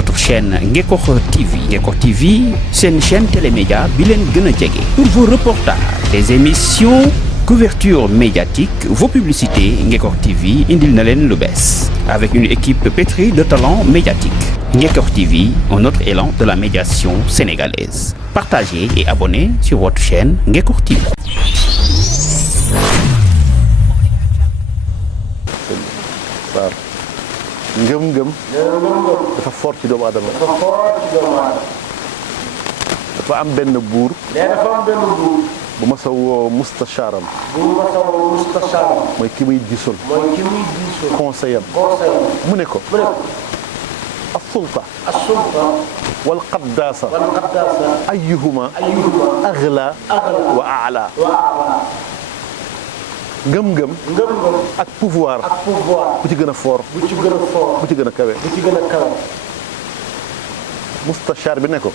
votre chaîne Ngekokh TV. Ngekokh TV, c'est une chaîne télémédia bilen gëna jege. Pour vos reportages, des émissions, couverture médiatique, vos publicités, Ngekokh TV indil na len lu bess. Avec une équipe pétrie de talents médiatiques. Ngekokh TV, un autre élan de la médiation sénégalaise. Partagez et abonnez sur votre chaîne Ngekokh TV. ngëm-ngëm dafa fort ci doomu aadama dafa am benn buur bu ma sa woo mustashaaram mooy ki muy diisoon conseil am mu ne ko as-sulta wal qaddaasa ayyuhuma aghla wa a'la ngëm-ngëm ak pouvoir bu ci gën a fort bu ci gën a kawe mustachar bi ne ko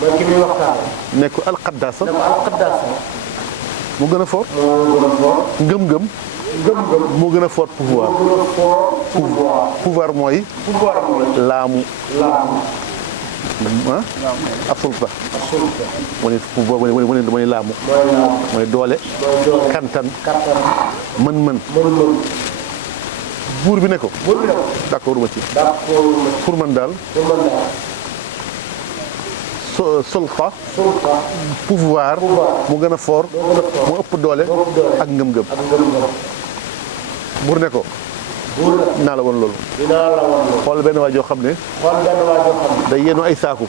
mooy ki muy waxtaan ne ko alqaddaasa moo gën a fort ngëm-ngëm moo gën a fort pouvoir mooy laamu asulta mooy laamu mooy doole kantan mën-mën buur bi ne ko d'accord ma ci pour man daal sulta pouvoir mu gën a fort mu ëpp doole ak ngëm-ngëm buur ne ko dinaa la woon loolu xool benn waa joo xam ne day yenu ay saaku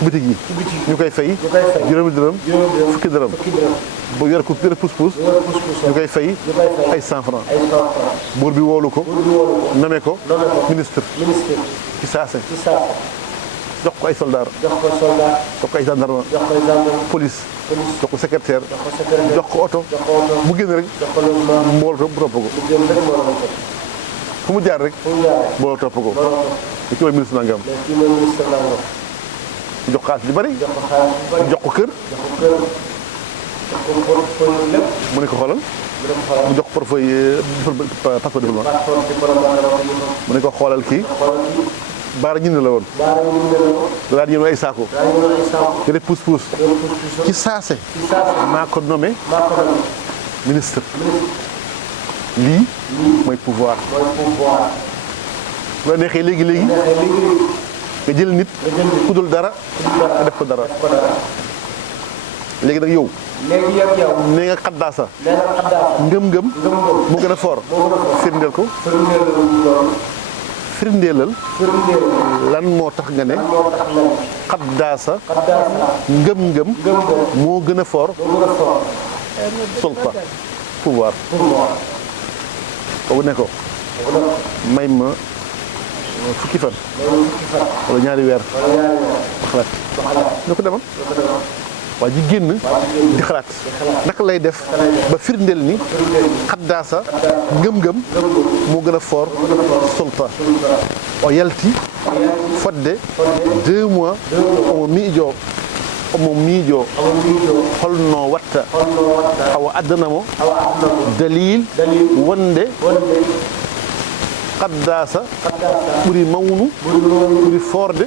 bitig yi ñu koy fay juróomi dërëm fukki dërëm bu yor ko pousse-pousse ñu koy fay ay 100 francs buur bi woolu ko nommé ko ministre ci saase jox ko ay soldat jox ko ay gendarme police jox ko secrétaire jox ko oto mu génn rek mbooloo topp ko fu mu jaar rek mbooloo topp ko te ki mooy ministre nangam jox xaalis bi bari jox ko kër mu ne ko xoolal mu jox portefeuille passeport diplomatique mu ne ko xoolal kii baara ñin la woon daal di yéen ay saako te def pousse-pousse ci saase maa ko nommé ministre lii mooy pouvoir bu la neexee léegi nga jël nit ku dul dara nga def ko dara léegi nag yow nee nga xaddaasa ngëm-ngëm moo gën a fort firndeel ko firndeelal lan moo tax nga ne xaddaasa ngëm-ngëm moo gën a fort sulta pouvoir kooku ne ko may ma fukki fan wala ñaari weer ba xalaat ñoo ko demal waa ji génn di xalaat naka lay def ba firndeel ni xaddaasa ngëm-ngëm moo gën a fort sulta o yalti fodde 2 mois omo miijo holno watta awa addanamo dalil wonde xaddaasa ɓuri mawnu ɓuri forde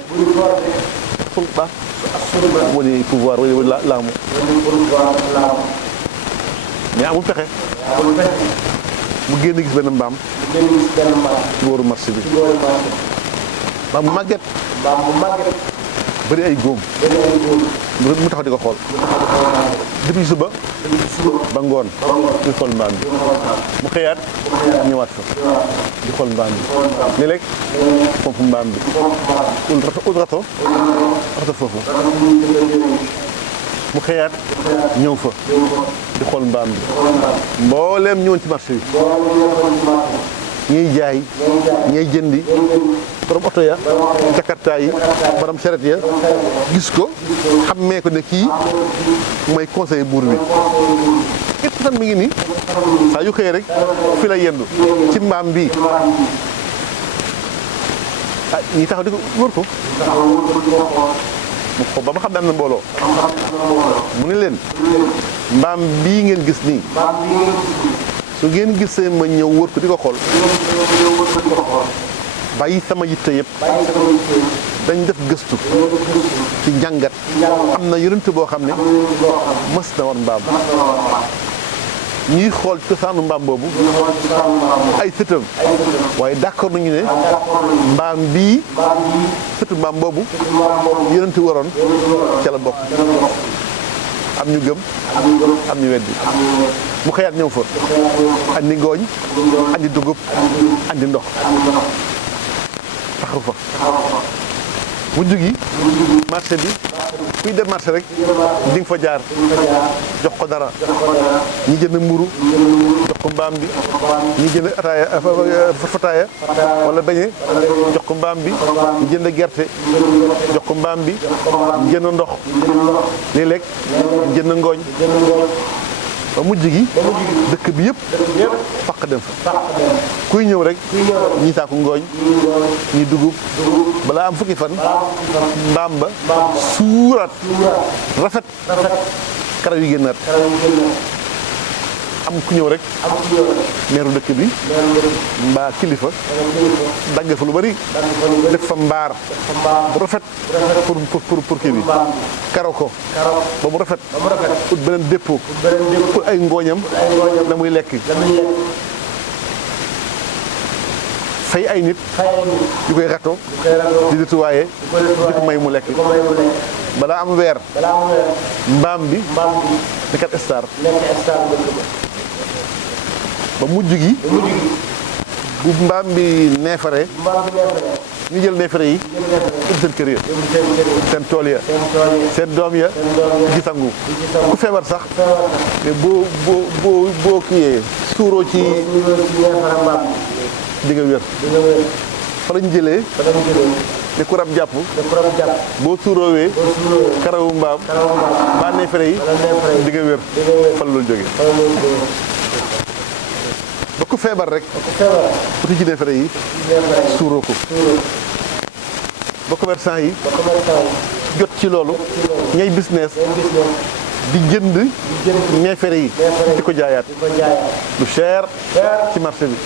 sulta woni pouvoir woni laamu mais amul pexe mu génn gis benn mbaam ci booru marché bi mbaam bu màgget bëri ay góom mu taxaw di ko xool depuis suba ba ngoon di xool mbaam bi mu xëyaat ñëwaat fa di xool mbaam bi léeg-léeg foofu mbaam bi ul rato foofu mu xëyaat ñëw fa di xool mbaam bi mbooleem ñëwoon ci marché bi ñiy jaay ñiy jëndi borom oto ya jakarta yi borom charrette ya gis ko xammee ko ne kii mooy conseiller buur bi képp fan mi ngi nii saa yu xëyee rek fi la yendu ci mbaam bi ah ñi taxaw di ko wër ko mu ko ba ma xam ne am na mbooloo mu ne leen mbaam bii ngeen gis nii su ngeen gisee ma ñëw wër ko di ko xool bàyyi sama yitte yëpp dañ def gëstu ci njàngat am na yonent boo xam ne mës na war mbaam ñuy xool cosaanu mbaam boobu ay sëtam waaye d'accord nañu ne mbaam bii sëtu mbaam boobu yonent waroon ca la bokk am ñu gëm am ñu weddi mu xëyaat ñëw fa andi ngooñ andi dugub andi ndox taxaw fa mujj gi marché bi kuy dem marché rek di nga fa jaar jox ko dara ñi jënd mburu jox ko mbaam bi ñi jënd ataaya fataaya wala beñe jox ko mbaam bi ñi jënd gerte jox ko mbaam bi ñi jënd ndox léeg-léeg ñi jënd ngooñ ba mujj gi dëkk bi yëpp faq dem fa kuy ñëw rek ñi saaku ngooñ ñi dugub balaa am fukki fan mbaam ba suuraat rafet karaw yi génnaat am ku ñëw rek meeru dëkk bi mbaa kilifa dagg fa lu bari def fa mbaar bu rafet pour kii bi karaw ko ba mu rafet ut beneen dépôt pour ay ngooñam la muy lekk fay ay nit yu koy rato di détuwaaye di ko may mu lekk balaa am weer mbaam bi nekkat star ba mujj gi bu mbaam bi neefare ñu jël neefare yi indi seen kër ya seen tool ya seen doom ya di sangu ku feebar sax mais boo kiyee suuroo ci di nga wér fa lañ jëlee ne ku rab jàpp boo suuroowee karawu mbaam mbaa neefare yi di nga wér fa la loolu jóge ba ku feebar rek uti ci neefere yi suuroo ko ba commerçant yi jot ci loolu ñay business di jënd neefere yi di ko jaayaat lu cher ci marché bi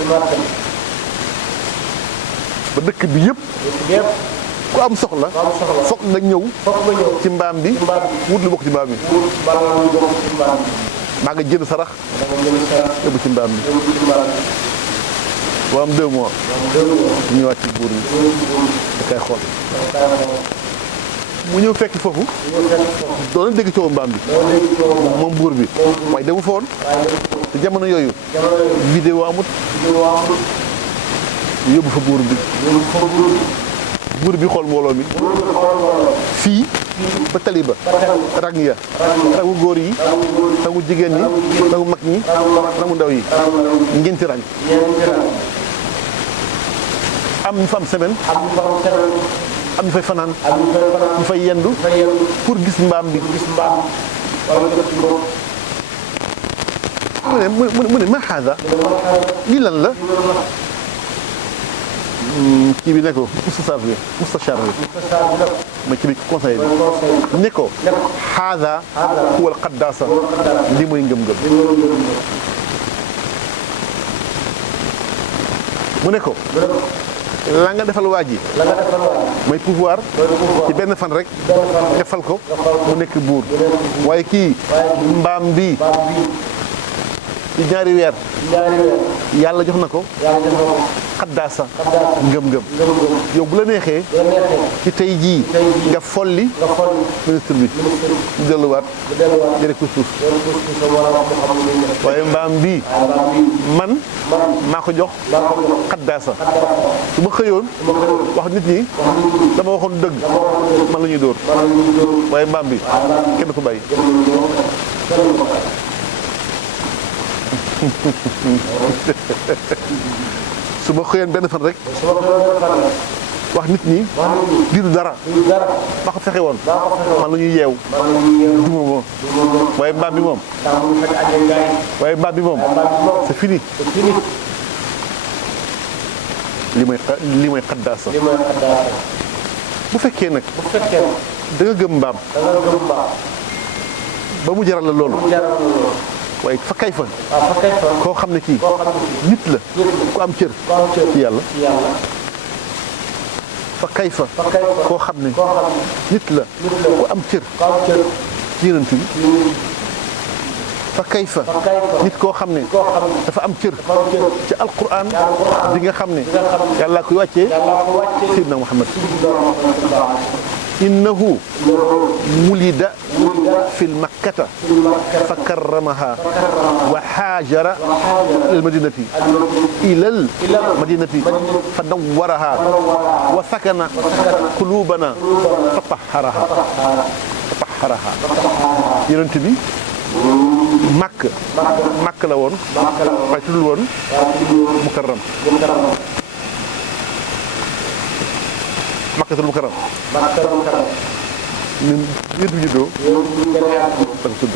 ba dëkk bi yëpp ku am soxla foog nga ñëw ci mbaam bi wut lu bokk ci mbaam bi maa nga jënd sarax yóbbu ci mbaam bi boo am 2 mois ñu ñëwaat ci buur bi da koy xool mu ñëw fekk foofu doon dégg coowu mbaam bi moom buur bi waaye demu fa woon te jamono yooyu vidéo amut yóbbu fa buur bi buur bi xool mbooloo mi fii ba tali ba rang ya rangu góor yi rangu jigéen ñi rangu mag ñi rangu ndaw yi ngenti rang am ñu fa am semaine am ñu fay fanaan ñu fay yendu pour gis mbaam bi mu ne ma haada lii lan la kii bi ne ko mustashar bi ma ci bi conseil bi ne ko haada huwa al-qaddaasa li mooy ngëm-ngëm mu ne ko la nga defal waa ji mooy pouvoir ci benn fan rek nga fal ko mu nekk buur waaye kii mbaam bi ci ñaari weer yàlla jox na ko xaddaasa ngëm-ngëm yow bu la neexee ci tey jii nga folli ministre bi ñu delluwaat jëre ko suuf waaye mbaam bii man maa ko jox xaddaasa su ma xëyoon wax nit ñi dama waxoon dëgg man la ñuy dóor waaye mbaam bi kenn ko bàyyi su ma xëyoon benn fan rek wax nit ñi lii du dara maa ko fexe woon man la ñuy yeew duma ma waaye mbaam bi moom c'est fini li mooy xaddaasa bu fekkee nag da nga gëm mbaam ba mu jaral la loolu waaye fa kay fa waaw fa kay fa koo xam ne kii koo xam ne nit la ku am cër koo am cër ci yàlla ci yàlla fa kay fa fa kay fa koo xam ne koo xam ne nit la ku am cër koo am cër ci yonent bi fa kay fa fa kay fa nit koo xam ne koo xam ne dafa am cër dafa am cër ci alquran ci alquran bi nga xam ne bi nga xam ne yàlla koy wàccee yàlla ko wàccee Seydina Muhammad ci doom sallallahu alayhi wa innahu sallam mulida ولد في المكة في مكة فكرمها فكرمها وحاجر وحاجر إلى المدينة إلى المدينة فنورها وسكن قلوبنا فطهرها yonent bi Makka la woon waaye tuddul woon Mukarram Makkatul Mukarram ñun yonent bi juddoo dafa tudd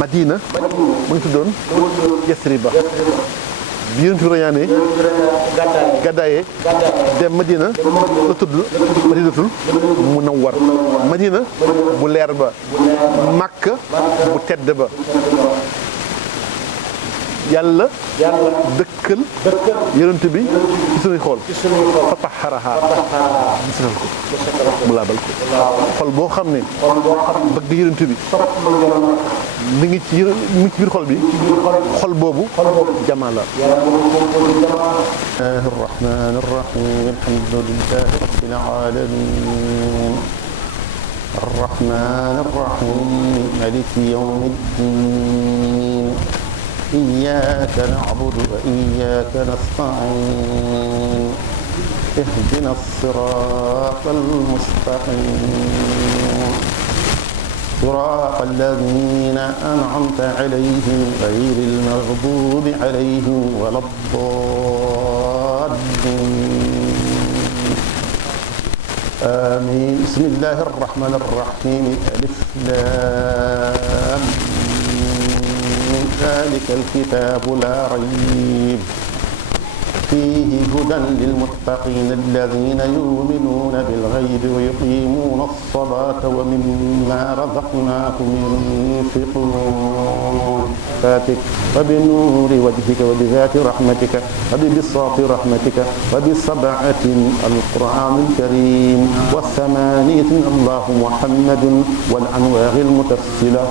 Madina mu ngi tuddoon Yasriba bi yonent bi rañaanee gàddaaye dem Madina la tudd Madinatul Munawwar Madina bu leer ba Makka bu tedd ba yàlla dëkkal yonent bi ci suñuy xool fa taxaraha gisal ko mu laabal ko xol boo xam ne bëgg yonent bi mi ngi ci biir xol bi xol boobu jamaa la arrahmaan arrahiim alhamdulillahi rabbil aalamiin arrahmaan arrahiim maaliki yawmi ddiin إياك نعبد وإياك نستعين اهدنا الصراط المستقيم صراط الذين أنعمت عليهم غير المغضوب عليهم ولا الضالين آمين بسم الله الرحمن الرحيم ألف لام ذلك الكتاب لا ريب فيه هدى للمتقين الذين يؤمنون بالغيب ويقيمون الصلاة ومما رزقناهم ينفقون فاتك وبنور وجهك وبذات رحمتك وببساط رحمتك وبسبعة القرآن الكريم والثمانية الله محمد والأنواع المتفصلة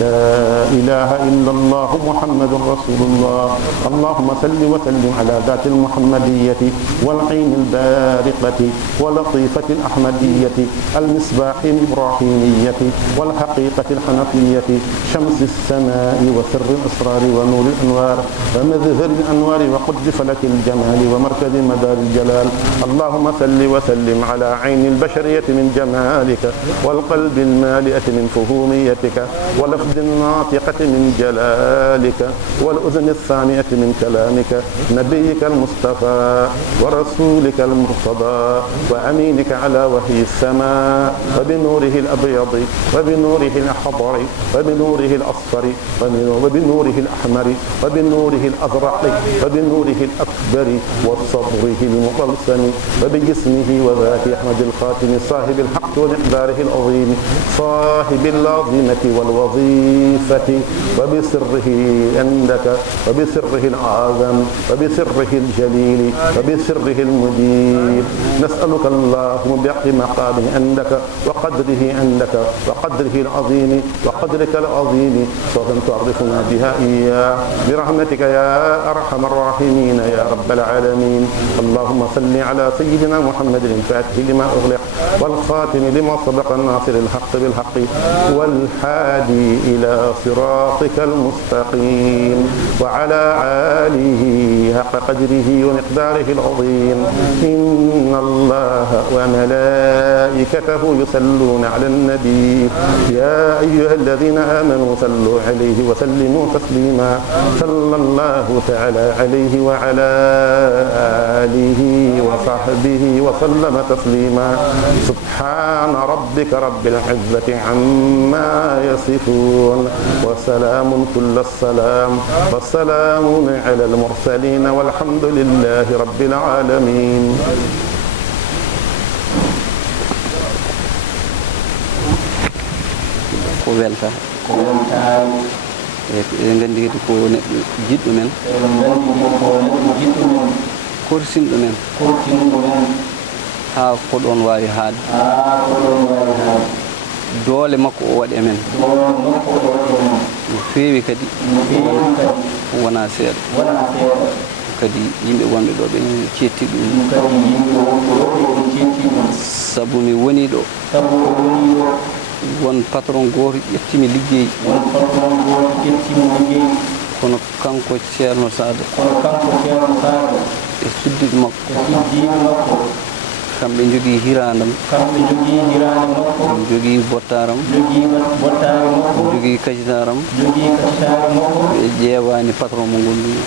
لا إله إلا الله محمد رسول الله اللهم صل وسلم على ذات المحمدية والعين البارقة ولطيفة الأحمدية المصباح الإبراهيمية والحقيقة الحنفية شمس السماء وسر الأسرار ونور الأنوار ومظهر الأنوار وقد فلك الجمال ومركز مدار الجلال اللهم صل وسلم على عين البشرية من جمالك والقلب المالئة من فهوميتك واللفظ الناطقة من جلالك والأذن الثانية من كلامك نبيك المصطفى ورسولك المرتضى وأمينك على وحي السماء وبنوره الأبيض وبنوره الأخضر وبنوره الأصفر وبنوره الأحمر وبنوره الأزرق وبنوره الأكبر وصدره المطلسم وبجسمه وذات أحمد الخاتم صاحب الحق ومقداره العظيم صاحب العظيمة والوظيفة وبسره عندك وبسره الأعظم وبسره الجليل وبسره المجيد نسألك اللهم بحق مقامه عندك وقدره عندك وقدره العظيم وقدرك العظيم صوتا تعرفنا بها إياه برحمتك يا أرحم الراحمين يا رب العالمين اللهم صل على سيدنا محمد الفاتح لما أغلق والخاتم لما سبق الناصر الحق بالحق والهادي إلى صراطك المستقيم وعلى آله حق قدره ومقداره العظيم إن الله وملائكته يصلون على النبي يا أيها الذين آمنوا صلوا عليه وسلموا تسليما صلى الله تعالى عليه وعلى آله وصحبه وسلم تسليما سبحان ربك رب العزة عما يصفون وسلام كل السلام والسلام على المرسلين والحمد لله رب العالمين ko welta eɗen nganndi kadi ko neɗɗo jiɗɗo men korsinɗo men haa ko ɗon waawi haade doole makko o waɗi e men no feewi kadi wonaa seeɗa kadi yimɓe wonɓe ɗo ɓe cetti ɗum sabu mi woni ɗo won patron gooto ƴettimi liggeey kono kanko ceerno Sada e suddiɓe makko kamɓe jogii hirandam jogii bottaram jogii kacitaram ɓe ƴeewani patron mo gonɗumi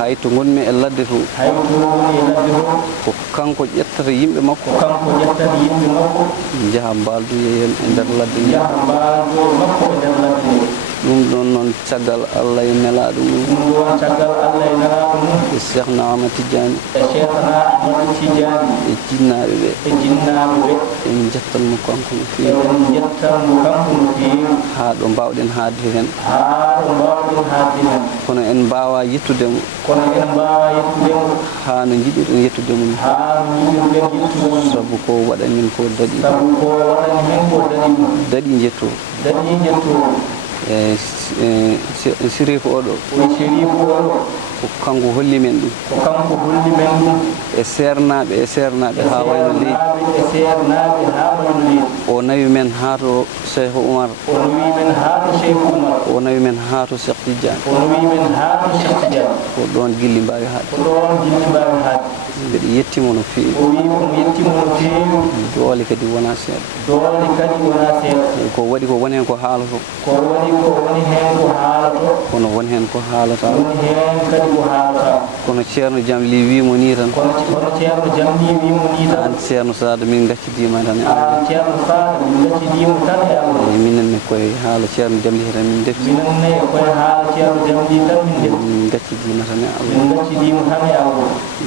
hay to gonmi e ladde to ko kanko ƴettata yimɓe makko jaha mbaldoye hen e nder ladde nde ɗum ɗon noon caggal Allah e nelaɗo mum e Cheikhna Ahmad Tidiane e jinnaɓe ɓe en jettanmo kanko no feewi haa ɗo mbawɗen haadde hen kono en mbawa yettudemo haa no jiɗirɗen yettudemo ni sabu ko waɗanin ko daɗi jetto sirif oɗo ko kanko holli men ɗum e sernaɓe ha wayno leydi o nawi men haa to Cheikh Oumar o nawi men haa to Cheikh Tidiane ko ɗon gilli mbawi haade mbeɗa yettimo no feewi doole kadi wona seeɗa ko waɗi ko woni hen ko haaloto kono woni hen ko haalata kono ceerno Jamli wimo ni tan an ceerno Sada min gaccidima tan e minen ne koye haala ceerno Jamli tan min defti min gaccidima tan e Allah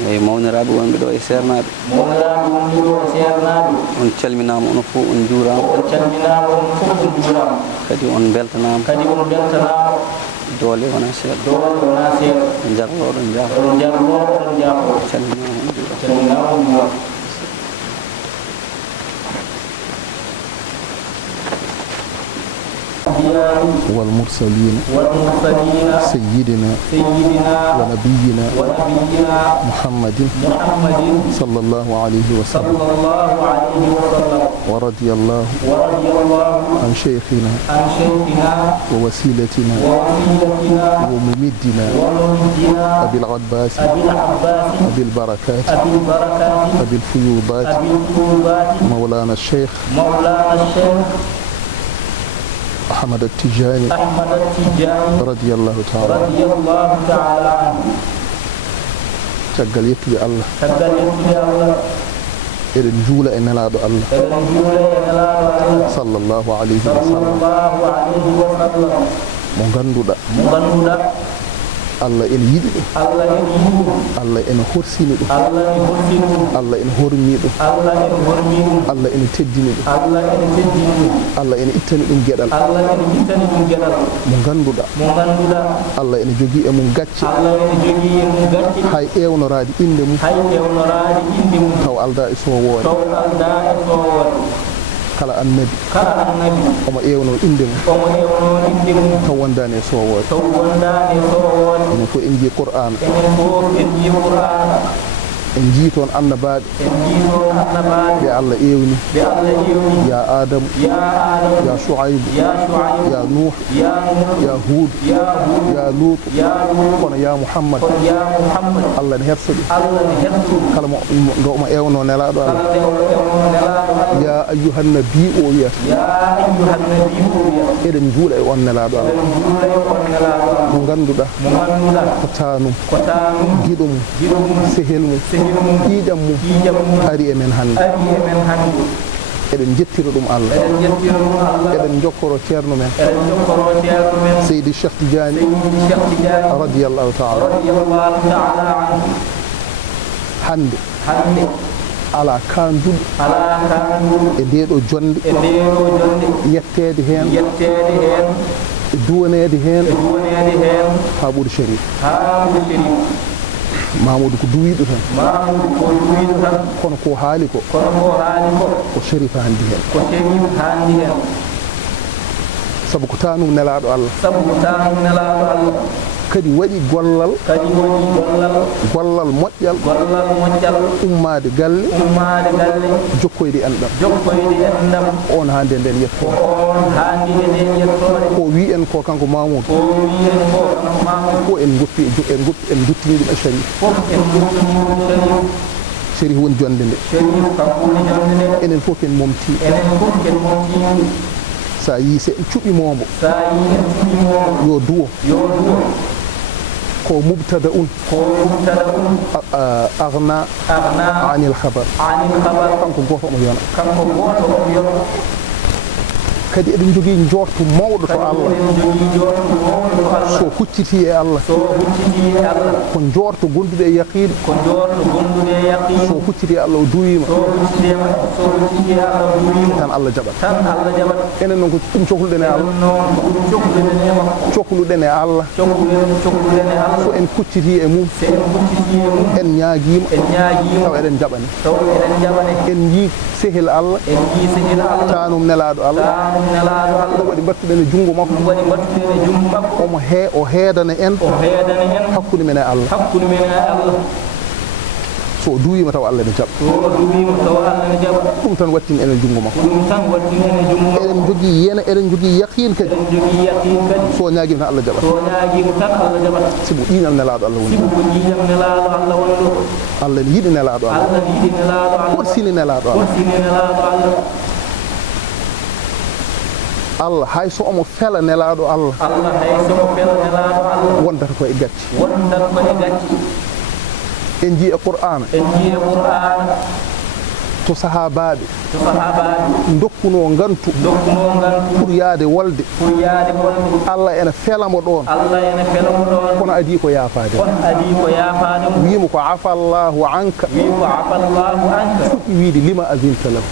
eyi mawniraɓe wonɓe ɗo e sernaɓe on calminama ono fof on juurama kadi on beltanama doole wona seeɗa jarloɗon jaaho calminama on juurama والمرسلين سيدنا ونبينا محمد صلى الله عليه وسلم ورضي الله عن شيخنا ووسيلتنا وممدنا أبي العباس أبي البركات أبي الفيوضات مولانا الشيخ أحمد التجاني رضي الله تعالى عنه تقل يتبع الله إذن جولة إن لا الله صلى الله عليه وسلم مغندودا Allah ene yiɗi ɗum Allah ene horsini ɗum Allah ene hormi ɗum Allah ene teddini ɗum Allah ene ittani ɗum geɗal mo ganduɗa Allah ene jogii e mum gacce hay ewnorade inde mum taw alda e sowoore kala annabi omo ewno inde mum taw wondani e sowoore enen fof en jii Qur'an en jii toon annabaɓe ɓe Allah ewni ya Adamu ya Shuaybu ya Nuh ya Hud ya Lut kono ya Muhammad Allah ne herso ɗum kala mo omo ewno nelaɗo Allah ya ayyuhan nabi o wiyata eɗen juuɗa e on nelaɗo Allah mo ganduɗa ko tanum giɗo mum sehel mum ƴiƴam mum ari e men hannde eɗen jettira ɗum Allah eɗen jokkoro ceerno men Seydi Cheikh Tidiane radiyallahu ta'ala hannde ala kanduɗo e ndeɗo jonde yettede hen duwanede hen ha ɓuri sharif mamoudou ko duwiɗo tan kono ko haali ko ko sharif handi hen sabu ko tanum nelaɗo Allah kadi waɗi gollal moƴƴal ummade galle jokkoyde enɗam on hande nden yettode ko wi en ko kanko Mamoudou ko en duttini ɗum e Sharif woni jonde nde enen fof en momti sa yi se cuɓimomo yo duwo ko mubtada aghna anil khabar kanko goto mo yona kadi eɗen jogii njortu mawɗo to Allah so hucciti e Allah ko njortu gondude e yaqin so hucciti e Allah o duwima tan Allah jaɓat enen noon ko ɗum cohluɗen e Allah cohluɗen e Allah so en kucciti e mum en ñaaguima taw eɗen jaɓani en jii sehil Allah tanum nelaɗo Allah ɗum waɗi mbattuɗen e junngo makko omo o heedana en hakkude men e Allah so duwima taw Allah ne jaɓa ɗum tan wattini enen junngo makko eɗen jogii yaqin kadi so ñaaguima tan Allah jaɓat sibo ɗinal nelaɗo Allah woni Allah ne yiɗi nelaɗo Allah horsini nelaɗo Allah Allah hay so omo fela nelaɗo Allah wondata ko e gacci en jii e Qur'ana to sahabaɓe dokkuno ngantu pour yaade wolde Allah ene felamo ɗon kono adi ko yaafade wiimo ko afa Allahu anka fuɗɗi wiide lima azinta lahu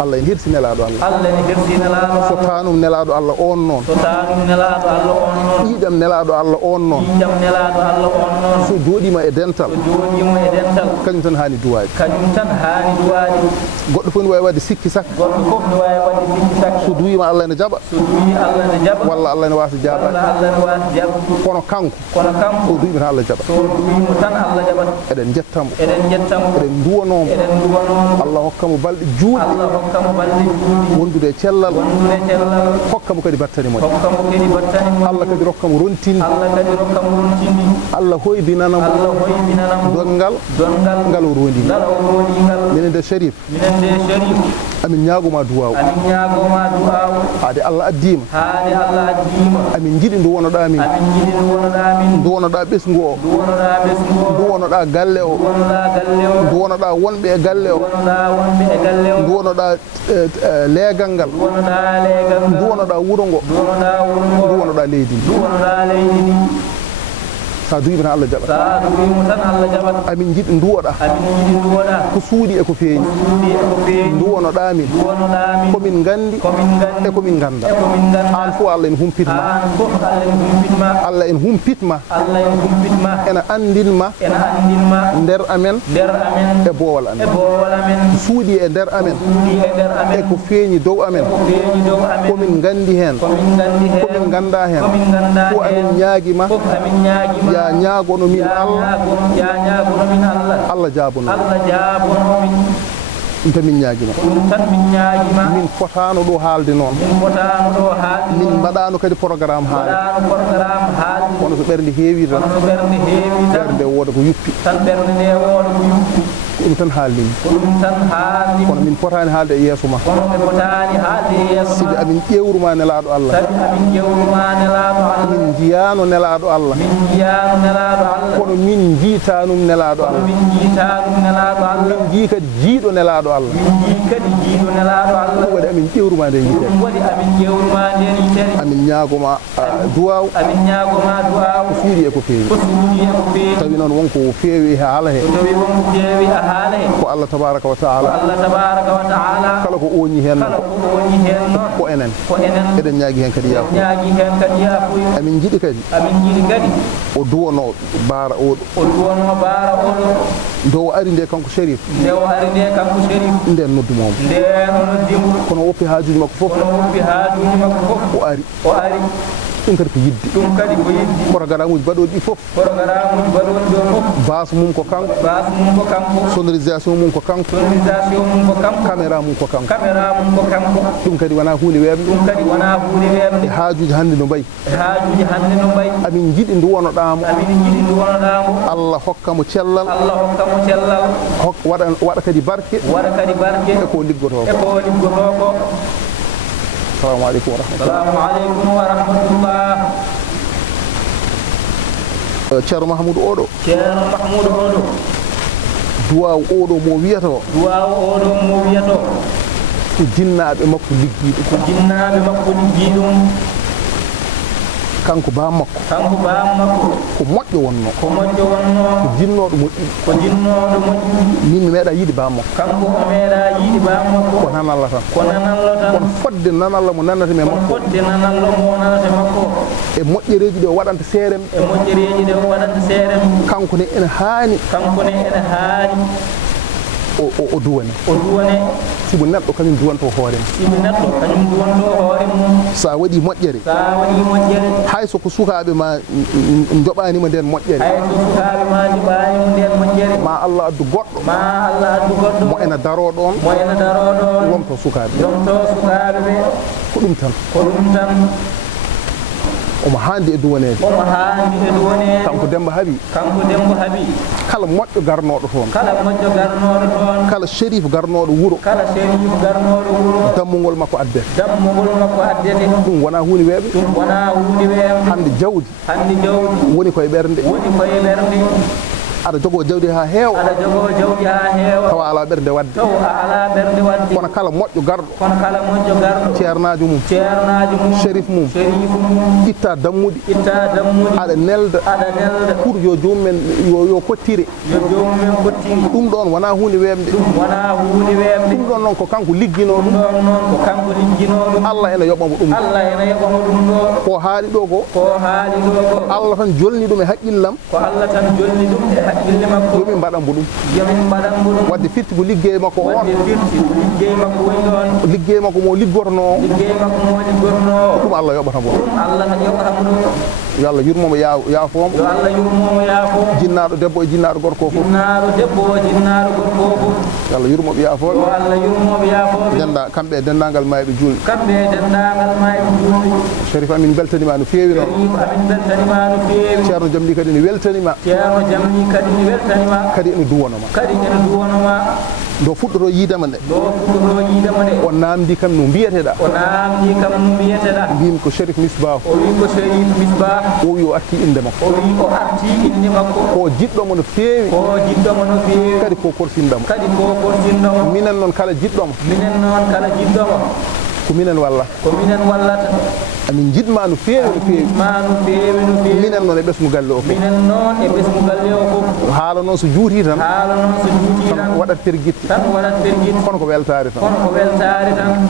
Allah ene hirsi nelaɗo Allah so tanum nelaɗo Allah on noon ɗiɗam nelaɗo Allah on noon so jooɗima e dental kañum tan hani duwaade goɗɗo fof ne wawi wadde sikki sakka so duwima Allah ene jaɓa walla Allah ene wasa jaɓade kono kanko so duwima tan Allah jaɓa eɗen jettamo eɗen duwanomo Allah hokkamo balɗe juutɗe wondude e cellal hokkamo kadi battani moƴƴo Allah kadi rokkamo rontinde Allah hoybinanamo dongal ngal o rondini minen de Sharif amin ñaagoma duwaw haade Allah addima amin jiɗi ndu wonoɗa min ndu wonoɗa ɓesgu o ndu wonoɗa galle o ndu wonoɗa wonɓe e galle o ndu wonoɗa leegal ngal ndu wonoɗa wuro ngo ndu wonoɗa leydi ndi sa duwima tan Allah jaɓat amin jiɗi duwoɗa ko suuɗi e ko feeñi duwonoɗa min komin gandi e komin ganda an fof Allah en humpitma Allah en humpitma ena andinma nder amen e boowal amen suuɗi e nder amen e ko feeñi dow amen komin gandi hen komin ganda hen fo amin ñaaguima ya ñaagono min Allah Allah jaabono ɗum tan min ñaaguima min fotano ɗo haalde noon min mbaɗano kadi programme haalde kono so ɓernde heewi tan ɓernde wooda ko yuppi ɗum tan haalnimi kono min potani haalde e yeeso ma sigi amin ƴewruma nelaɗo Allah min jiyano nelaɗo Allah kono min jiitanum nelaɗo Allah min jii kadi jiiɗo nelaɗo Allah ɗum waɗi amin ƴewruma nden yitere amin ñaagoma duwaw ko fiiɗi e ko feewi tawi noon wonko feewi e haala he haala he ko Allah tabaraka wa taala Allah tabaraka wa taala kala ko oñi hen kala ko woni hen noon ko enen eɗen ñaagui hen kadi yaafo ñaagi hen kadi yaafuyo amin jiiɗi kadi amin jiiɗi kadi o duwono baara oɗo o duwono baara oɗo dow ari nde kanko Chérif nde o ari nde kanko Chérif nden noddumomo nden o noddimo kono woppi haajuji makko fof kono woppi haajuji makko fof o ari o ari ɗum kadi ko yidde ɗum kadi ko yiddi programme uji baɗoɗi ɗi fof programme uji baɗoɗi ɗo fof base mum ko kanko base mum ko kanko sonorisation mum ko kanko sonorisation mum ko kanko caméra mum ko kanko caméra mum ko kanko ɗum kadi wona hunde wemde ɗum kadi wona hunde wemde e haajuji hannde no mbayi haajuji hannde no mbayi amin jiiɗi nduwonoɗamo amin jiiɗi nduwonoɗamo Allah hokkamo cellal Allah hokkamo cellal waɗa kadi barke waɗa kadi barke e ko liggoto e ko liggoto ko assalamu aleykum wa rahmatullah assalamu aleykum wa rahmatullah ceerno Mahamoudou oɗo ceerno Mahmoudou oɗo duwaw oɗo mo wiyata o duwaw oɗo mo wiyato ko jinnaɓe makko liggiɗo ko jinnaɓe makko liggi ɗum kanko bam makko kanko bam makko ko moƴƴo wonno ko moƴƴo wonno ko jinnoɗo moƴƴi ko jinnoɗo moƴƴi min mi meeɗa yiide bam makko kanko o meeɗa yiide bam makko ko nanalla tan ko nanallo tan kono fodde nanalla mo nannata me kono makko fodde nanallo mo nanata makko e moƴƴereji ɗe o waɗanta seerem e moƴƴereji ɗe o waɗanta seerem kanko ne ene haani kanko ne ene haani o duwane o duwane simo neɗɗo kañum duwanto hoore mum simo neɗɗo kañum duwanto hoore mum sa waɗi moƴƴere sa waɗi moƴƴere hay soko sukaɓe ma joɓanima nden moƴƴere hay so sukaɓe ma joɓanima nden moƴƴere ma Allah addu goɗɗo ma Allah addu goɗɗo mo ene daro ɗon mo ene daro ɗon lomto sukaɓe lomto sukaɓe ɓe ko ɗum tan ko ɗum tan omo haandi e duwanede omo haandi e duwanede kanko Demba Haby kanko Demba Haby kala moƴƴo garnoɗo toon kala moƴƴo garnoɗo toon kala Chérif garnoɗo wuuro kala Chérif garnoɗo wuuro dammugol makko addete dammugol makko addete ɗum wona hunde weeɓe ɗum wona hunde weemde hande jawdi hande jawdi woni koye ɓernde woni koye ɓernde aɗa jogo jawdi ha heewa aɗa jogo jawdi ha heewa tawa ala ɓernde wadde taw a ala ɓernde wadde kono kala moƴƴo garɗo kono kala moƴƴo garɗo ceernajo mum ceernajo mum Chérif mum Chérif mum itta dammuɗi itta dammuɗi aɗa nelda aɗa nelda pour yo jomumen yo kottire yo jomumen kottiri ɗum ɗon wona hunde weemde ɗum wona hunde weemde ɗum ɗon noon ko kanko liggino ɗum ɗum ɗon noon ko kanko liggino ɗum Allah ene yoɓamo ɗum Allah ene yoɓamo ɗum ɗo ko haali ɗo ko ko haali ɗo ko Allah tan jolni ɗum e haqqillam ko Allah tan jolni ɗum e haqqille makko yomin mbaɗanmo ɗum yomin mbaɗanmo ɗum wadde firti ko liggey makko on wadde firti liggey makko woni ɗon liggey makko mo liggotono liggey makko mo liggotono ɗum Allah yoɓatamo ɗum ɗum Allah tan yoɓatamo ɗum yo Allah yurmomo yaafomo yo Allah yurmomo yaafo jinnaɗo debbo e jinnaɗo gorko o fof jinnaɗo debbo o jinnaɗo gorko o fof yo Allah yurmoɓe yaafoɓe yo Allah yurmoɓe yaafoɓe denda kamɓe e dendagal mayɓe julɓe kamɓe e dendagal mayɓe julɓe Chérif amin beltanima no feewi noon Chérif amin beltanima no feewi ceerno Jamli kadi ne weltanima ceerno Jamli kadi ne weltanima kadi ene duwonoma kadi ene duwonoma ndo fuɗɗoto yiidema nde ɗo fuɗɗoto yiidema nde o namdi kam no mbiyeteɗa o namdi kam no mbiyeteɗa mbimi ko Chérif Misbah o wi ko Chérif Misbah o wi o arti inde makko o wi o arti inde makko ko jiɗɗomo no feewi ko jiɗɗomo no feewi kadi ko korsinɗamo kadi ko korsinɗomo minen noon kala jiɗɗomo minen noon kala jiɗɗomo ko minen walla ko minen wallata amin jiɗma no feewi no feewi ma no feewi no feewi minen noon e ɓesgu galle o fof minen noon e ɓesgu galle o fof haala noon so juuti tan haala noon so juuti tan waɗat perguitte tan waɗat perguitte kono ko weltare tan kono ko weltare tan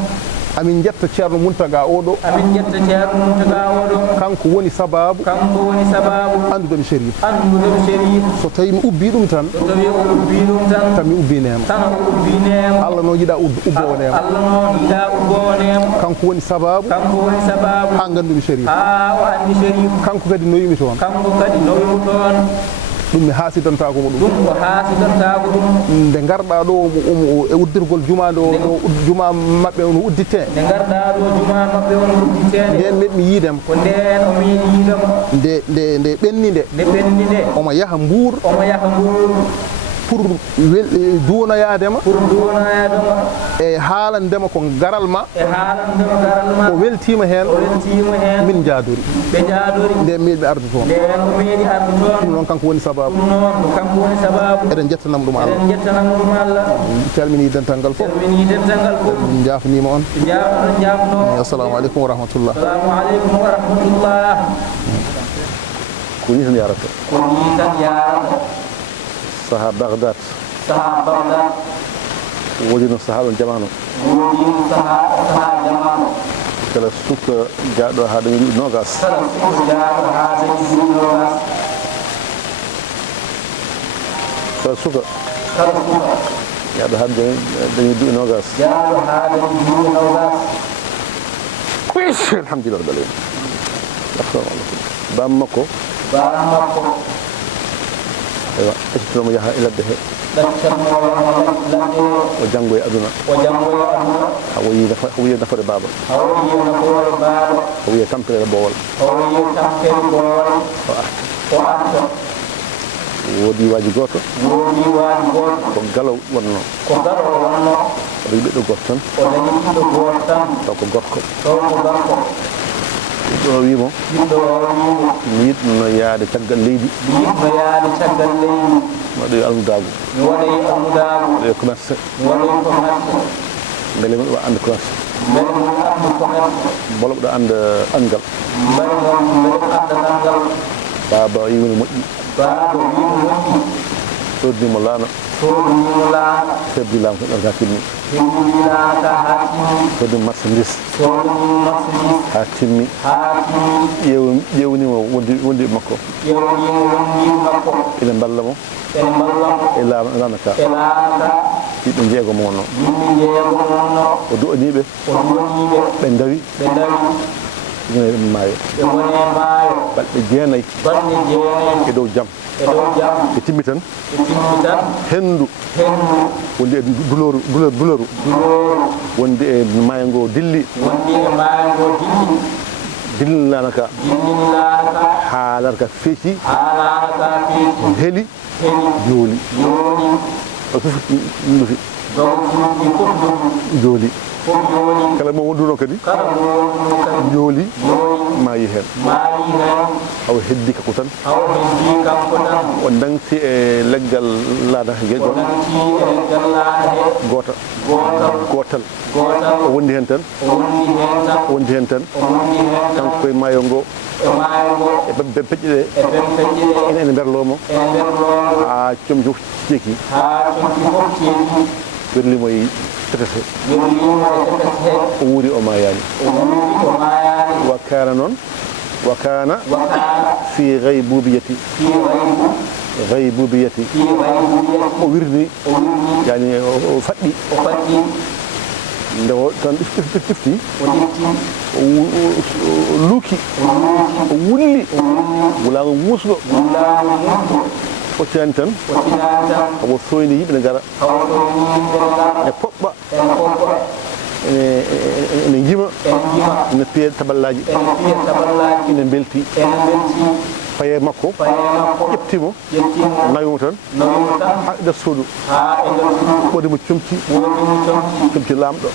amin jetta ceerno Muntaga oɗo amin jetta ceerno Muntaga oɗo kanko woni sababu kanko woni sababu andudeɓe Chérif andudeɓe Chérif so tawi mi ubbi ɗum tan so tawi o ubbi ɗum tan tan mi ubbinema tan o ubbinema Allah noon yiiɗa ubbonema Allah noon yiiɗa ubbonema kanko woni sababu kanko woni sababu ha gandumi Chérif ha o andi Chérif kanko kadi noyimi toon kanko kadi noyimi toon ɗum mi hasidantako ɗum ɗum ko hasidantako ɗum nde garɗa ɗo e uddirgol juma ɗo juma mabɓe ono uddite nde garɗa ɗo juma mabɓe ono udditede nden meɗmi yiidema ko nden o meeɗi yiidemo nde ɓenni nde nde ɓenni nde omo yaha Mbour omo yaha Mbour pour duwonoyadema pour duwonoyadema e haalandema ko garal ma e haalandema garal ma o weltima hen o weltima hen min jaadori ɓe jaadori nden meeɗi ardu toon nden o meeɗi ardu toon ɗum noon kanko woni sababu ɗum noon ko kanko woni sababu eɗen jettanamo ɗum Allah eɗen jettanamo ɗum Allah calmini dental ngal fof calmini dental ngal fof min jafnima on jafno assalamu aleykum wa rahmatullah assalamu aleykum wa rahmatullah ko ni tan yarata ko ni tan yarata saha Bagdad saha Bagdad woodi no sahaa ɗon jamanu woodi saha jamanu kala suka jaaɗo haa dañi ɗuɗi nogas kala suka jaaɗo haa dañi ɗuɗi nogas kala suka jaaɗo haa dañi ɗuɗi nogas jaaɗo haa dañi ɗuɗi nogas alhamdulillah rabbil alamin bam makko aywa ƴettinomo yaha e ladde he o janngo e aduna ha wiye nafore baaba o wiye tampere boowal o arta woodi waaji gooto ko galaw wonno oɗo yi ɓiɗɗo gooto tan taw ko gorko ɓiɗɗo o wiimo mi yiɗno yaade caggal leydi mi waɗoyi almudaagu waɗoyi commerce beele mi ɗo annda commerce mbolo ɓeɗo annda angal baaba wiimo no moƴƴi sodnimo laana febdi laamu ɗarga timmi sodnimo marchandise ha timmi ƴewnimo wondi makko ina balla mo e laana ka yimɓe jeegomo wonno o du'aniɓe ɓe dawi ɓe maayo balɗe jeenayyi e dow jam ɓe timmi tan henndu wondi e duloru wondi e maayo ngo dilli dillinaana ka haa larka feeci heli jooli o fof ndufi jooli kala mo wonduno kadi jooli maayi heen haw heddi kako tan o daŋti e leggal laada he gootal o wondi heen tan kanko koye maayo ngo e ɓe peƴƴe ɗe ene berlomo haa comci fof ceeki werlimo e tetete o wuuri o maayani wa kana fi ghaybubiyati o wirni yani o faɗɗi nde o tan ɗifti o luuki o wulli wulago muusɗo foccani tan omo soyni yimɓe ne gara e poɓɓa ene jima ene piye taballaji ene belti paye makko ƴettimo nawimo tan ha nder suudu ɓodimo comci laamɗo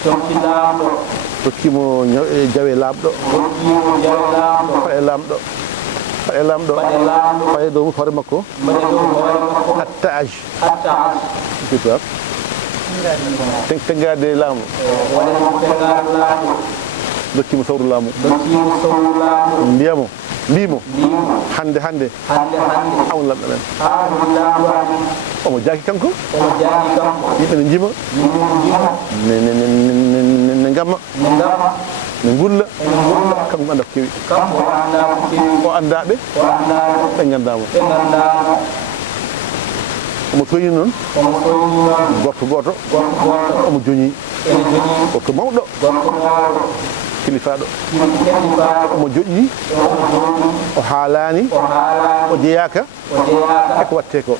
hokkimo jawe laamɗo paye laamɗo paye dow hoore makko attage teggade laamu dokkimo sawru laamu mbimo hande awon lamɗo men omo jaaki kanko yimɓe ne jima ne gamma ne ngulla kanko anda ko kewi o andaɓe ɓe gandamo omo soyni noon gorto omo joñi gorko mawɗo kilifaɗo omo joƴƴi o haalani o jeyaka eko watte ko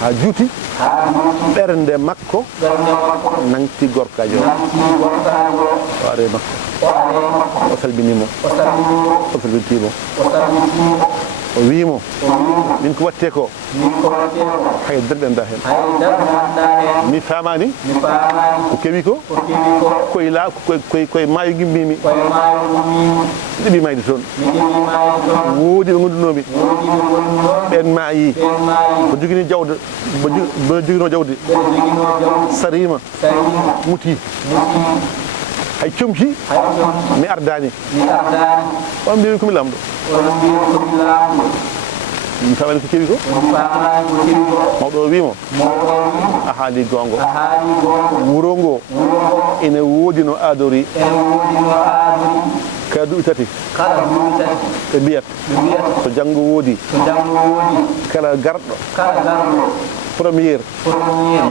ha juuti ɓernde makko nangti gorkajo o are makko o salminimo o salmintimo o wiimo min ko watte ko hay derɗe anda hen mi famani ko kewi ko koye maayo gimmimi ɗiɗi mayde toon woodi ɓe gondunomi ɓen maayi mo jogini jawde mo jogino jawdi sarima muti hay comci mi ardani on mbimi komi lamɗo mi famani ko kewi ko famani ko kewi ko mawɗo o wimo mawɗo wi a haali gongo a haali gongo wuro ngo ene woodi no aadori ene woodi no aadori kala duuɓi tati kala duuɓi tati ɓe mbiyat so janngo woodi so janngo woodi kala garɗo premier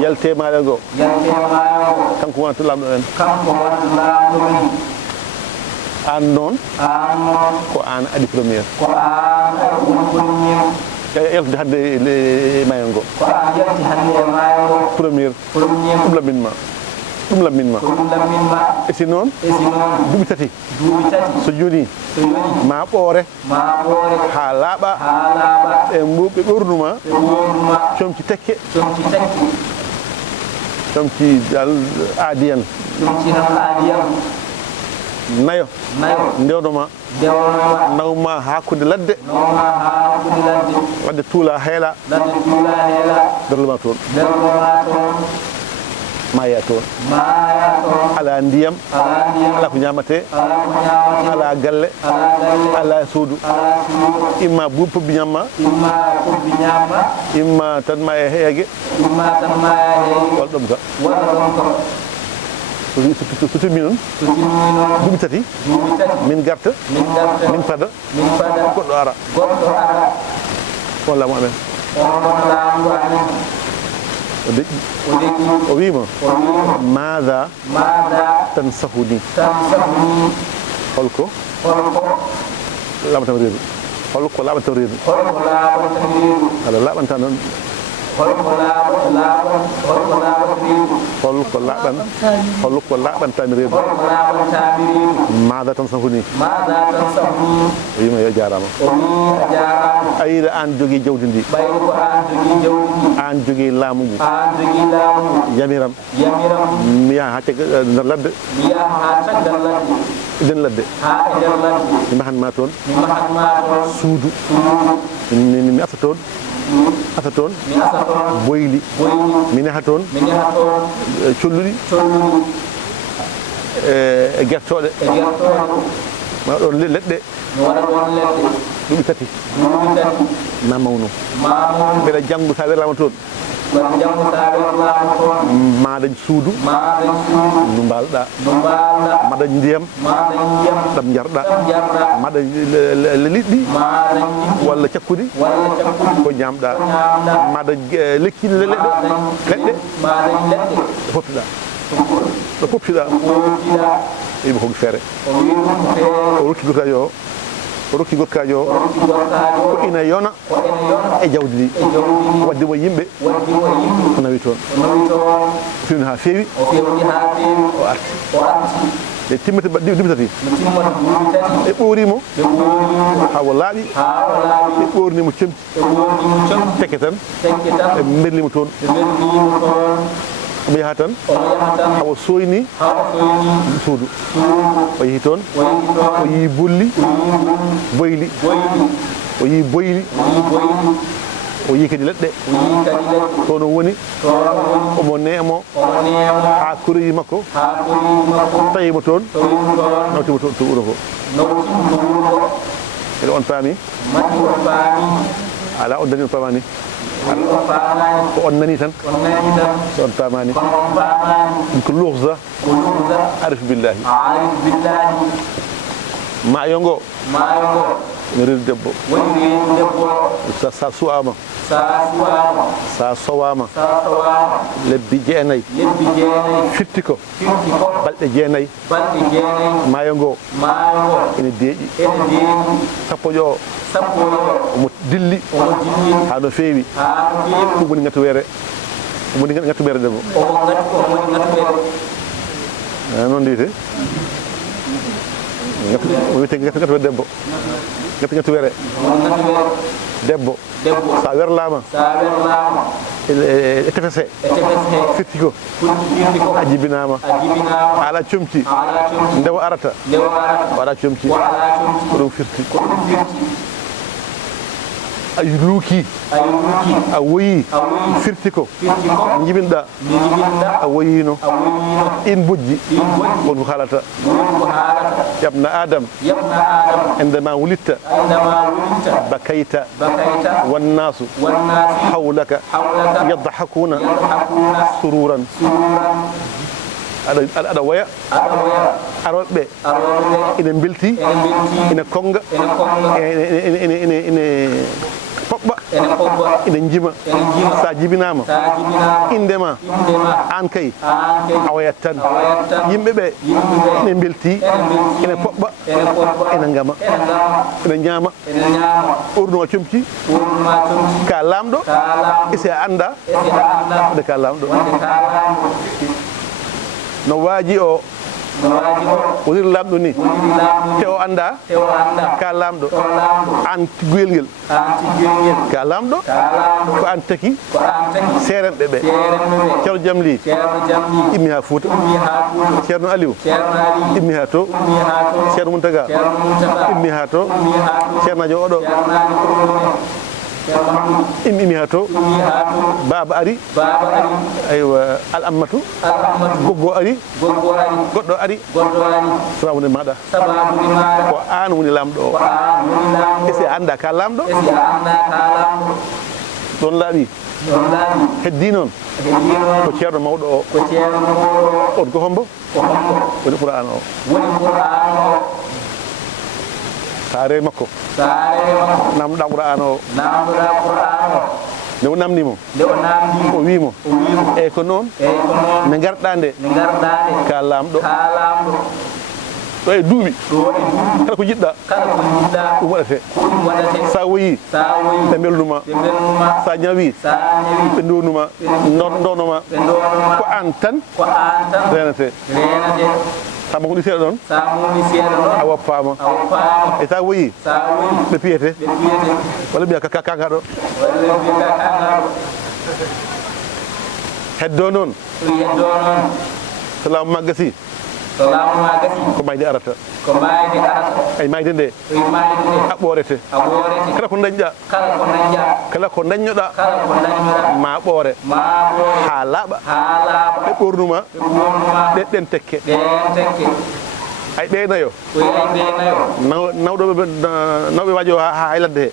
yalte maayo ngo kanko wonata lamɗo en an noon ko an adi premier yaltude hannde maayo ngo premier ɗum lamminma e si noon duuɓi tati so joni ma ɓoore ha laaɓa ɓe ɓornuma comci tekke comci aadi en nayo ndewnoma nawma hakkude ladde wadde tuula heela darluma toon maya toon ala ndiyam ala ko ñamate ala galle ala suudu imma buubi pobbi ñamma imma tan ma e heege walla ɗum ka so timmi noon duuɓi tati min garta min pada goɗɗo ara wallamo amen o deƴƴi o wima maada tansahuni holko laɓatam reedu holko laɓatam reedu ala laɓanta noon holko laɓantami reedu maada tansahuni o wima yo jarama ayida an jogui jawdi ndi an jogui laamu ngu yamiram mi yaha ha caggal nder ladde eden ladde mi mahanma toon suudu mi asa toon boyli mi neha toon colluɗi e guertoɗe ma ɗon leɗɗe ɗuɓi tati ma mawnu mbeɗa janggo sa werlama toon ma dañ suudu ndu mbalɗa ma dañ ndiyam ɗam jarɗa ma dañ liɗɗi walla cakkuɗi ko ñamɗa ma dañ lekki leɗɗe ɗo poppiɗa yima koki feere o rokki gorkajo o ko ina yona e jawdi ndi waddimo yimɓe o nawi toon o fewni ha feewi o arti e timmata duuɓi tati e ɓoorimo hawo laaɓi e ɓornimo comci tekke tan e berlimo toon omo yaha tan hawo soyni suudu o yeehi toon o yii bolli boyli o yii boyli o yii kadi leɗɗe toon o woni omo neemo ha koroyi makko tawimo toon nawtimo to wuro ko eɗe on paami ala on dani on paamani ko on nani tan so on paamani ɗum ko luhza arif billahi maayo ngo no reedu debbo sa suwama sa sowama lebbi jeenayyi fitti ko balɗe jeenayyi maayo ngo ene deeƴi sappoƴo omo dilli ha no feewi ɗum woni ngatuwere ngatuwere debbo noon ndiyete wiyete ngatuwere debbo ngatuwere debbo sa werlama e tefese firti ko a jibinama ala comci ndewa arata waɗa comci ko ɗum firti a luuki a woyi firti ko jibinɗa a woyino in bojji wonko haalata yabna adam عندما ولدت بكيت والناس حولك يضحكون سرورا aɗa woya aroɓe ina belti ina konga ine poɓɓa ina jima sa jibinama indema an kay a wayat tan yimɓeɓe ina belti ina poɓɓa ina gama ina ñama ɓurnuma comci ka lamɗo ese anda de ka lamɗo no waaji o wonir lamɗo ni te o anda ka lamɗo an tiggoyel ngel ka lamɗo ko an taki serenɓe ɓe ceerno jamli immi ha Fouta ceerno Aliou immi ha to ceerno Mountaga immi ha to ceerno ajo oɗo immi ha to baba ari aywa al ammatu goggo ari goɗɗo ari sababude maɗa ko an woni lamɗo o esi anda ka lamɗo ɗon laaɓi heddi noon ko ceerno mawɗo o on ko hombo woni Qur'an o saare makko namdoɗa Qur'an o nde o namdimo o wimo eyyi ko noon nde garɗa nde ka lamɗo ɗo e duuɓi kala ko jiɗɗa ɗum waɗete sa woyi ɓe belnuma sa ñawi ɓe donuma donoma ko an tan renete sama ko ɗi seeɗa ɗon a woppama e sa woyi ɓe piyete walla mbiya kanka ɗo heddo noon salamu magasi ko mayde arata ay mayde nde ɓoorete kala ko dañƴa kala ko daññoɗa ma ɓoore ha laaɓa ɓe ɓornuma ɗen tekke ay ɓeynayo nawɓe waji o ha hay ladde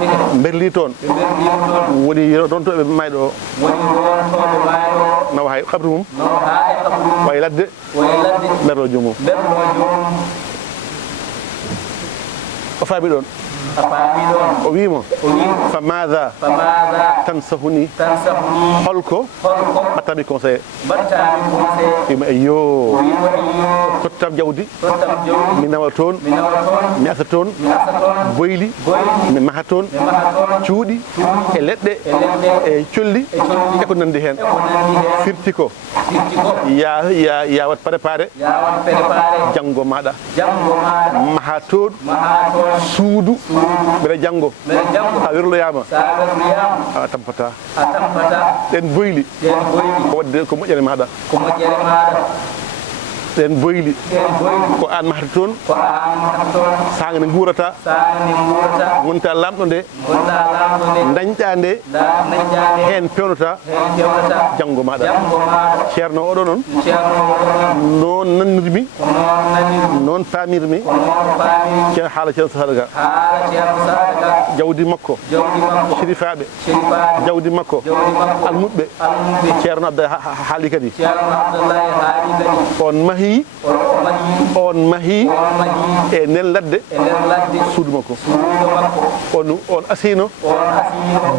he berli toon woni rontoɓe mayɗo o nawa hay kabri mum way ladde berlo jomum o faami ɗon o wimo fa mada tansahuni holko mbattami conseillé wima eyo tottam jawdi mi nawa toon mi asa toon boyli mi maha toon cuuɗi e leɗɗe e colli e ko nandi hen firti ko ya wat préparé janggo maɗa maha toon suudu mbeɗa janggo ha werloyama a tampata ɗen boyli ko wadde ko moƴƴere maɗa ɗen boyli ko an mahata toon saga nde guurata gonta lamɗo nde dañƴa nde hen pewnata janggo maɗa ceerno oɗo noon noon nannirmi noon pamirmi haala ceerno Sadaga jawdi makko sérifaɓe jawdi makko almuɓɓe ceerno Abdoulaye haali kadi on mahi e nden ladde suudu makko on asino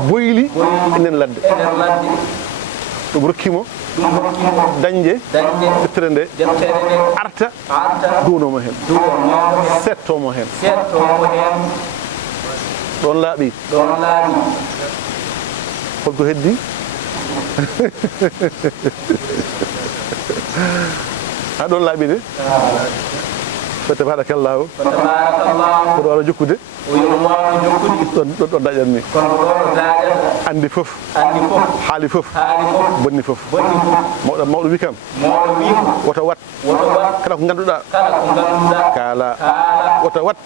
boyli e nden ladde ɗum rokkimo dañde deftere nde arta duwnomo hen settomo hen ɗon laaɓi holko heddi ha ɗon laaɓi de tabarakallahu tabarakallahu ko ɗo ala jokkude o yono wawno jokkude ɗo daƴatni kono ko ɗo daƴata andi fof andi fof haali fof bonni fof bonni fof mawɗo wi kam mawɗo wi ko woto wat kala ko ganduɗa kala ko ganduɗa kaala woto wat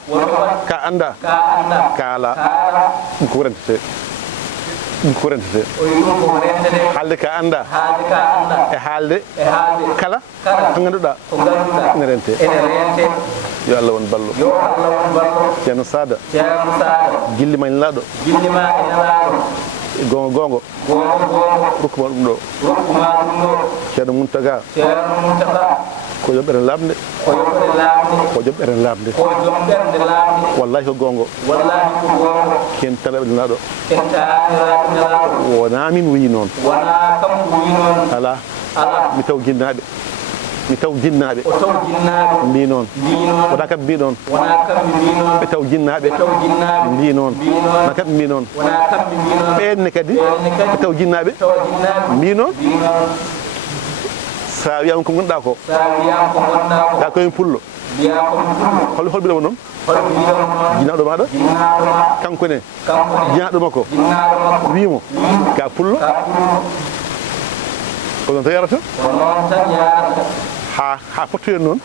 ka anda kaala ɗum ko rentete ɗum ko rentete o yi ɗum ko rentete haalde ka anda e haalde kala ko ganduɗa ko ganduɗa ene rente yo Allah won ballo ceerno Sada gillima ene laaɗo gongo rokkuma ɗum ɗo ceerno Muntaga ko joɓɓere lamde ko joɓɓere lamde wallahi ko gongo ken talaɓe laaɗo wona min wi noon ala mi taw jinnaɓe mbi noon wona kamɓe mbi noon ɓe taw jinnaɓe mbi noon wona kamɓe mbi noon ɓenne kadi ɓe taw jinnaɓe mbi noon sa wiyama ko gonɗa ko ya koyen pullo hol mbiɗoma noon jinnaɗo maɗa kanko ne jinnaɗo makko wimo ka pullo ko noon tan yarata ha pottoyen noon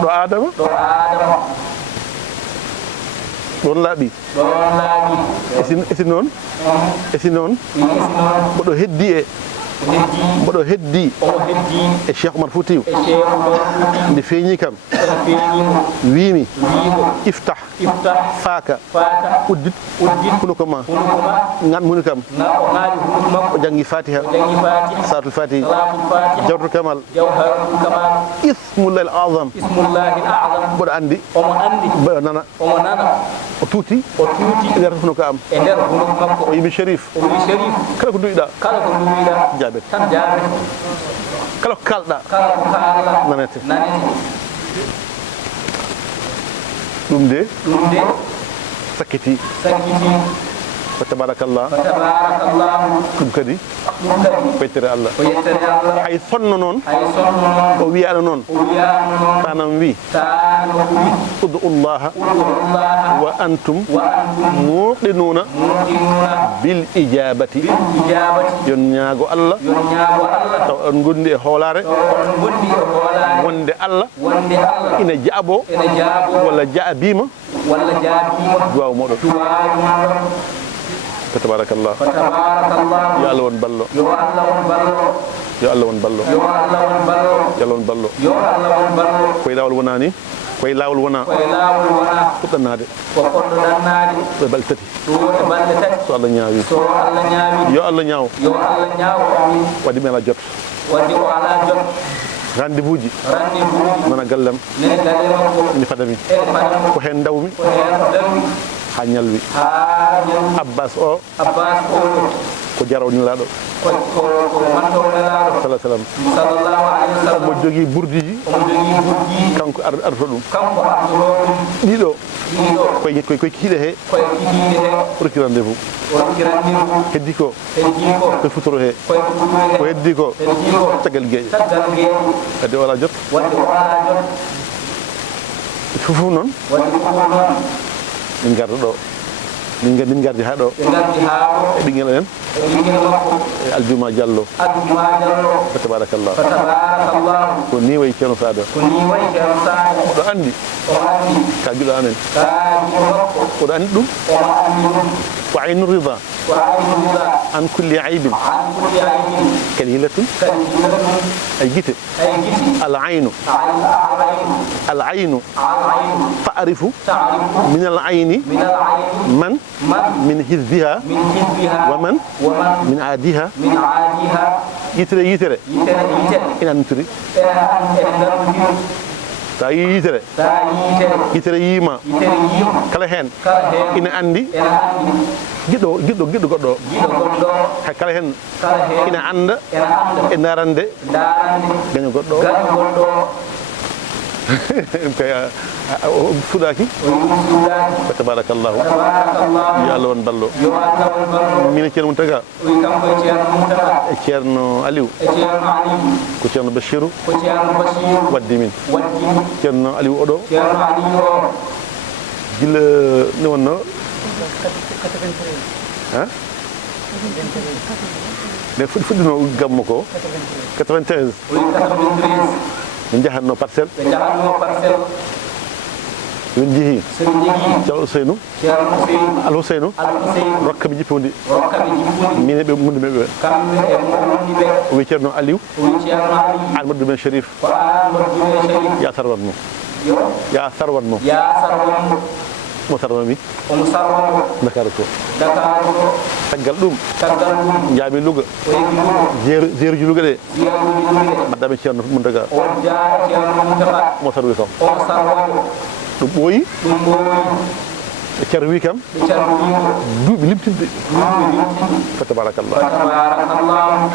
ɗo adama ɗon laaɓi esi noon mboɗo heddi e Cheikh Oumar Foutiyou nde feeñi kam wiimi iftah faaka uddit hunuko ma ngan huni kam o jangi fatiha salatul fatihi jawharatul kamal ismullahi al azam mboɗo andi mboɗo nana o tuuti e nder hunuko am o yimi Chérif kala ko duwiɗa jaabet kala ko kalɗa nanete ɗum de sakkiti fa tabarakallah ɗum kadi ko yettere Allah hay sonno noon o wiyaɗo noon tanam wi udullaha wa antum muqinuna bil ijabati yon ñaago Allah taw on gondi e hoolare wonde Allah ina jaabo walla jaabima duwaw moɗon tabarakallah yo Allah won ballo yo Allah won ballo koye lawol wona ni koye lawol wona fuɗɗannade ɗo balɗe tati so Allah ñaawi yo Allah ñaaw wadde mi ala jot rendez-vous ji nana gallem ina fadami ko hen dawmi ha ñalwi Abbas o ko jarawni laaɗo sallallahu alaihi wasallam omo jogii burdiji kanko arto ɗum ɗiɗo koye kiiɗe he rokki rendez-vous heddi ko koye futuro he ko heddi ko caggal gueƴe wadde wala jot fof noon min garda ɗo min gardi ha ɗo e ɓinguel en e Aljuma Diallo fa tabarakallah ko ni wayi ceerno Sada oɗo andi ka juɗo amen oɗo andi ɗum wa aynu rida an kulli aybin kalilatun ay gite al aynu fa'rifu min al ayni man min hizbiha wa man min aadiha yitere ina nutiri ta yi yitere yima kala hen ina andi giɗɗo goɗɗo hay kala hen ina anda e darande gaño goɗɗo kay fuɗaki fa tabarakallahu yo Allah won ballo min ceerno Mountaga e ceerno Aliou ko ceerno Bachirou waddi min ceerno Aliou oɗo gila ne wonno ne fuɗɗino gammo ko 93 min jahatno parcelle min jeehi ceerno Ousseynou Al Ousseynou rokkaɓe jippodi min eɓe munduɓe ɓe o wi ceerno Aliou Amadou Ben Chérif ya sarwanmo mo sarwami Dakar ko taggal ɗum jaami Louga jeeruji Louga ɗe mbaɗɗaɓe ceerno Mountaga mo sarwi kam ɗum ɓooyi ɓe ceerno wi kam duuɓi limtinde fa tabarakallah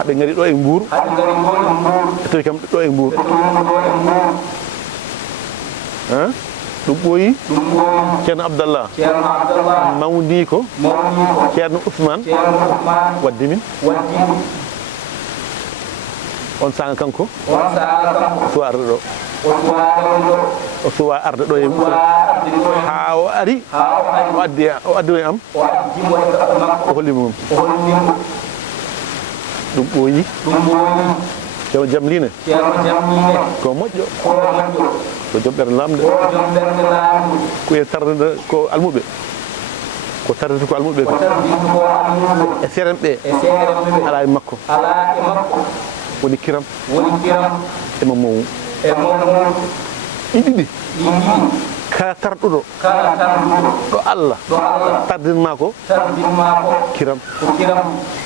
haɓe ngari ɗo e Mbour ɓe tawi kam ɗo e Mbour ɗum ɓooyi ceerno Abdallah mawni ko ceerno Ousmane waddi min on sanga kanko o suwa arde ɗo o suwa arde ɗo e ha o ari o addi e am o hollimo mum ɗum ɓooyi ceerno Jamline ko moƴƴo ko joom ɓerde lamde ko e tardede ko almuɓe ko tardete ko almuɓe ko e serem ɓe ala e makko woni kiram ema mawmum ɗiɗi kala tarɗuɗo ɗo Allah tardinma ko kiram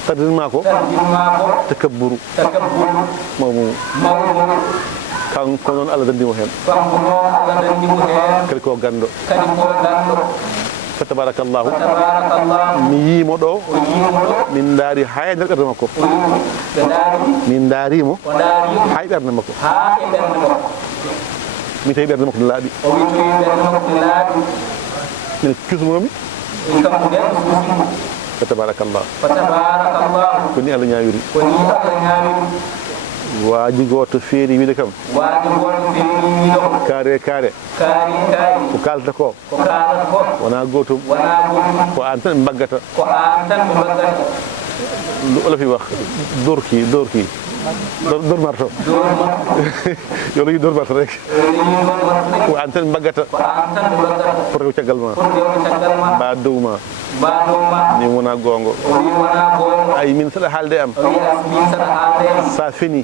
tardinma ko takabburu mawmum kanko noon Allah dandimo hen kadi ko gando fa tabarakallahu mi yiimo ɗo min daari ha e nder ɓerde makko min daarimo ha e ɓerde makko mi tawi ɓerde makko ne laaɓi min cusmomi fa tabarakallah ko ni Allah ñawiri waaji goto feeri wiide kam kaare ko kalta ko wona gotum ko an tan ɓe mbaggata olof yi wax dóor marto yo lañu dóor marto rek ko an tan ɓe mbaggata pour ko caggal ma mba dow ma ni wona gongo ay min saɗa haalde am sa feni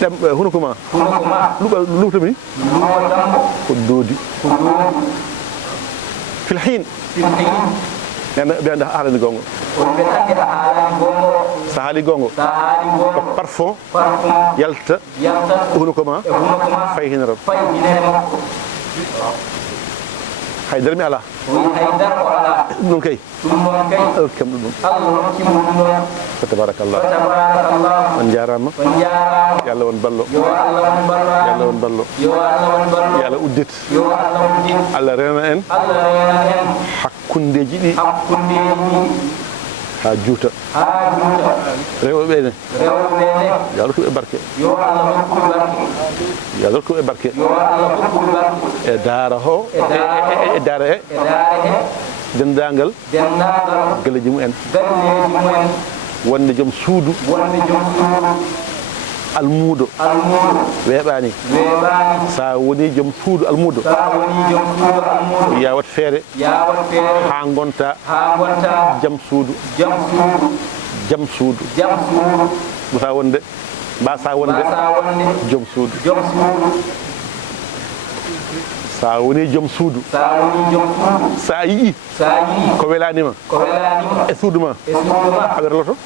ɗem hunuko ma luɓtami ko doodi fil hin ɓe anda haalande gongo sa haali gongo ko parfum yalta hunuko ma fay hinaram haydara mi ala ɗum kay kam ɗum fa tabarakallah on jarama yo Allah won ballo yo Allah uddit Allah rena en hakkundeji ɗi ha juuta rewɓe ɓe yo Allah rokkuɓe barke yo Allah rokkuɓe barke e daara ho e daara he dendagal galeji mumen wonde joom suudu almuudo weeɓani sa woni joom suudu almuudo yawat feere ha gonta jam suudu mbasa wonde joom suudu sa woni joom suudu sa yii ko welanima e suudu ma a werloto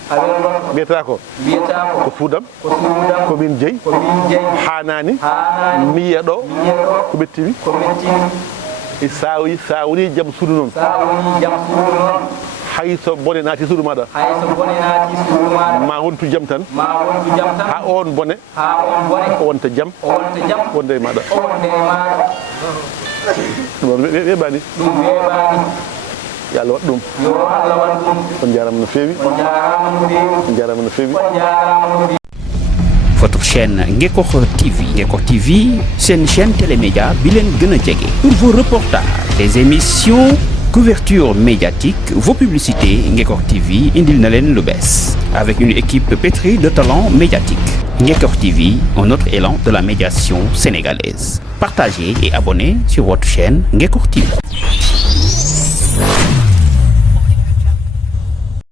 mbiyata ko suudam komin jeeyi hanani mi yiya ɗo ko ɓettimi sa woni jaam suudu noon hay so bone naati suudu maɗa hay so bone naati suudu maɗa ma wontu jam tan ma wontu jam tan ha on bone wonta jam wonde e maɗa ɗum weeɓani yo Allah waɗ ɗum on jarama no feewi on jarama no feewi Votre chaîne Ngekokh TV. Ngekokh TV, c'est une chaîne télémédia bilen gëna jege. Pour vos reportages, des émissions, couverture médiatique, vos publicités, Ngekokh TV indil na len lu bess. Avec une équipe pétrie de talents médiatiques. Ngekokh TV, un autre élan de la médiation sénégalaise. Partagez et abonnez sur votre chaîne Ngekokh TV.